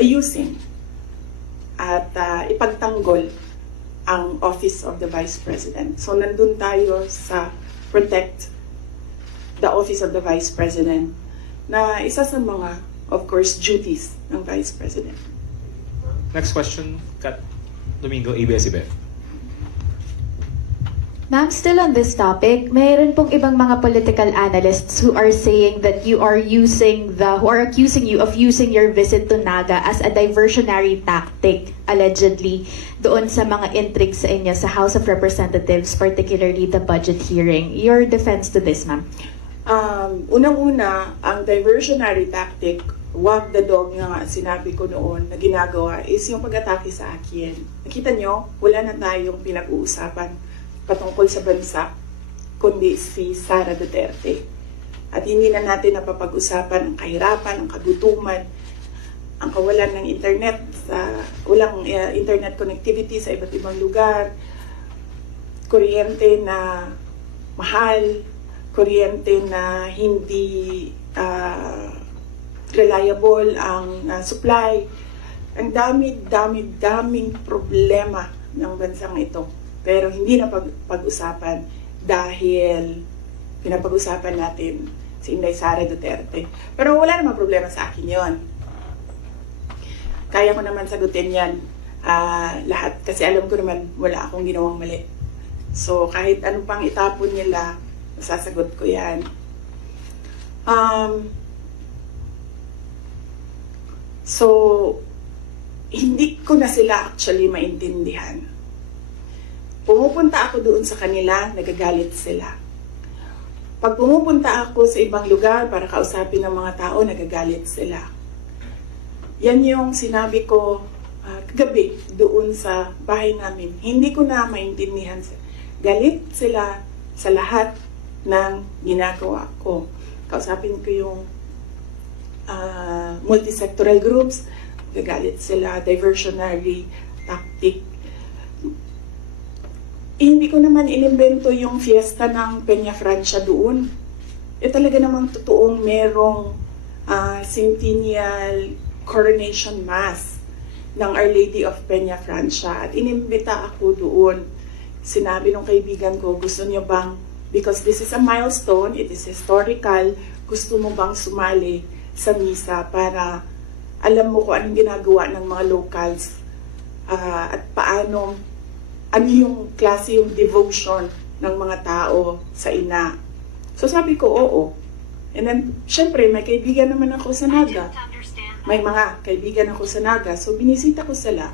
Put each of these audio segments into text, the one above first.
ayusin at ipagtanggol ang Office of the Vice President. So nandun tayo sa protect the Office of the Vice President na isa sa mga, of course, duties ng Vice President. Next question, Kat Domingo, ABS-CBN. Ma'am, still on this topic, mayroon pong ibang mga political analysts who are saying that who are accusing you of using your visit to Naga as a diversionary tactic, allegedly, doon sa mga intrigues sa inyo sa House of Representatives, particularly the budget hearing. Your defense to this, ma'am? Unang-una, ang diversionary tactic, wag the dog nga sinabi ko noon na ginagawa is yung pag-atake sa akin. Nakita nyo, wala na tayong pinag-uusapan patungkol sa bansa, kundi si Sara Duterte. At hindi na natin napapag-usapan ang kahirapan, ang kagutuman, ang kawalan ng internet, walang internet connectivity sa iba't ibang lugar, kuryente na mahal, kuryente na hindi reliable ang supply. Ang daming problema ng bansang ito. Pero hindi na pag-usapan dahil pinapag-usapan natin si Inday Sara Duterte. Pero wala namang problema sa akin yon. Kaya ko naman sagutin yan lahat kasi alam ko naman wala akong ginawang mali. So kahit anong pang itapon nila, masasagot ko yan. So hindi ko na sila actually maintindihan. Pumupunta ako doon sa kanila, nagagalit sila. Pag pumupunta ako sa ibang lugar para kausapin ng mga tao, nagagalit sila. Yan yung sinabi ko kagabi doon sa bahay namin. Hindi ko na maintindihan. Galit sila sa lahat ng ginagawa ko. Kausapin ko yung multisectoral groups, nagagalit sila, diversionary tactic. Hindi ko naman inimbento yung fiesta ng Peña Francia doon. Talaga namang totoong merong centennial coronation mass ng Our Lady of Peña Francia. At inimbita ako doon. Sinabi ng kaibigan ko, gusto niyo bang, because this is a milestone, it is historical, gusto mo bang sumali sa misa para alam mo kung anong ginagawa ng mga locals at paano ano yung klase yung devotion ng mga tao sa ina. So sabi ko, oo. And then, syempre, may kaibigan naman ako sa Naga. May mga kaibigan ako sa Naga. So binisita ko sila.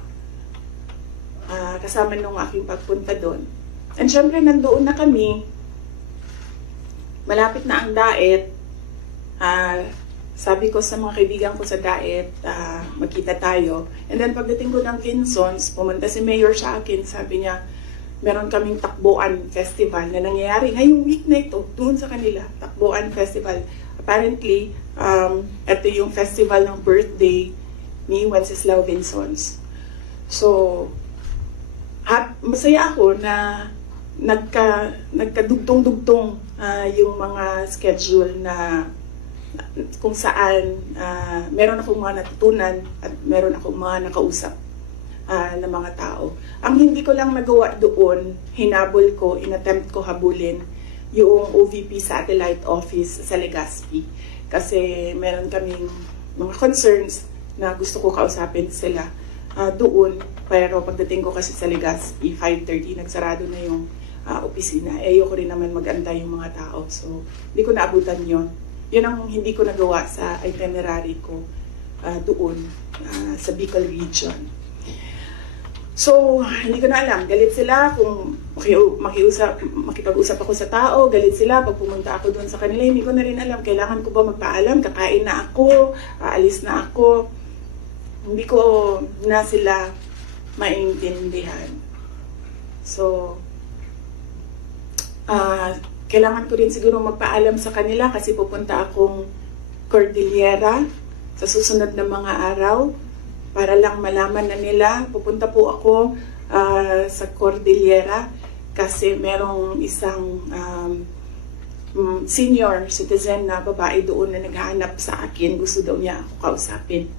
Kasama nung aking pagpunta doon. And syempre, nandoon na kami. Malapit na ang daet. Sabi ko sa mga kaibigan ko sa daet, magkita tayo. And then pagdating ko ng Kinsons, pumunta si Mayor sa akin, sabi niya, meron kaming Takbuan Festival na nangyayari ngayong week na ito, doon sa kanila, Takbuan Festival. Apparently, ito yung festival ng birthday ni Wenceslao Vinsons. So, masaya ako na nagkadugtong-dugtong yung mga schedule na kung saan meron akong mga natutunan at meron akong mga nakausap na mga tao. Ang hindi ko lang nagawa doon, hinabol ko, inattempt ko habulin yung OVP Satellite Office sa Legazpi. Kasi meron kaming mga concerns na gusto ko kausapin sila doon. Pero pagdating ko kasi sa Legazpi, 5:30, nagsarado na yung opisina. Ayoko rin naman mag-antay yung mga tao. So, hindi ko naabutan yon. Yun ang hindi ko nagawa sa itinerary ko doon sa Bicol region. So, hindi ko na alam. Galit sila kung makipag-usap ako sa tao. Galit sila pag pumunta ako doon sa kanila. Hindi ko na rin alam. Kailangan ko ba magpaalam? Kakain na ako? Aalis na ako? Hindi ko na sila maintindihan. So, kailangan ko rin siguro magpaalam sa kanila kasi pupunta akong Cordillera sa susunod na mga araw para lang malaman na nila. Pupunta po ako sa Cordillera kasi merong isang senior citizen na babae doon na naghahanap sa akin. Gusto daw niya ako kausapin.